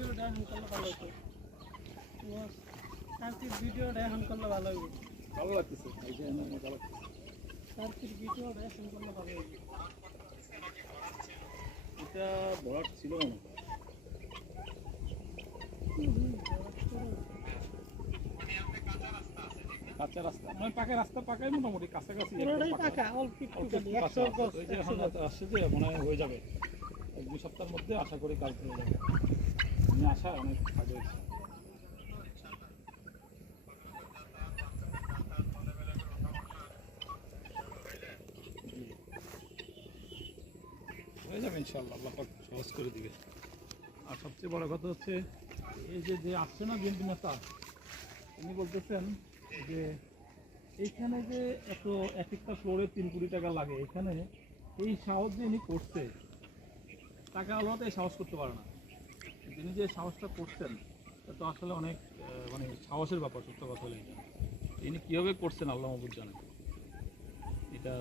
ভিডিওটা এখন করলে ভালো হতো। সার্কিট ভিডিওটা এখন করলে ভালো হবে। ভালো লাগতেছে, এই যে আমার ভালো লাগতেছে। সার্কিট ভিডিওটা এখন করলে ভালো হবে। এটা বড় ছিল মনে হয়। কাঁচা রাস্তা মানে পাকা রাস্তা, পাকাই মোটামুটি কাছাকাছি পুরোটাই পাকা, অল্প একটু খালি 100 গজ। ওই যে এখন আসছে যে মনে হয় হয়ে যাবে 1-2 সপ্তাহের মধ্যে আশা করি কাজ হয়ে যাবে। আমি আশা অনেক আগে হয়ে যাবে ইনশাআল্লাহ, আল্লাহ পাক সহজ করে দিবে। আর সবচেয়ে বড় কথা হচ্ছে এই যে যে আসছে না বিএনপি নেতা, উনি বলতেছেন যে এইখানে যে এত এক একটা ফ্লোরে 3 কোটি টাকা লাগে, এখানে এই সাহস যে ইনি করছে, টাকা আলাদা এই সাহস করতে পারে না। তিনি যে সাহসটা করছেন তা তো আসলে অনেক মানে সাহসের ব্যাপার, সত্য কথা হলে এটা ইনি কীভাবে করছেন আল্লাহ মাহবুব জানেন। এটা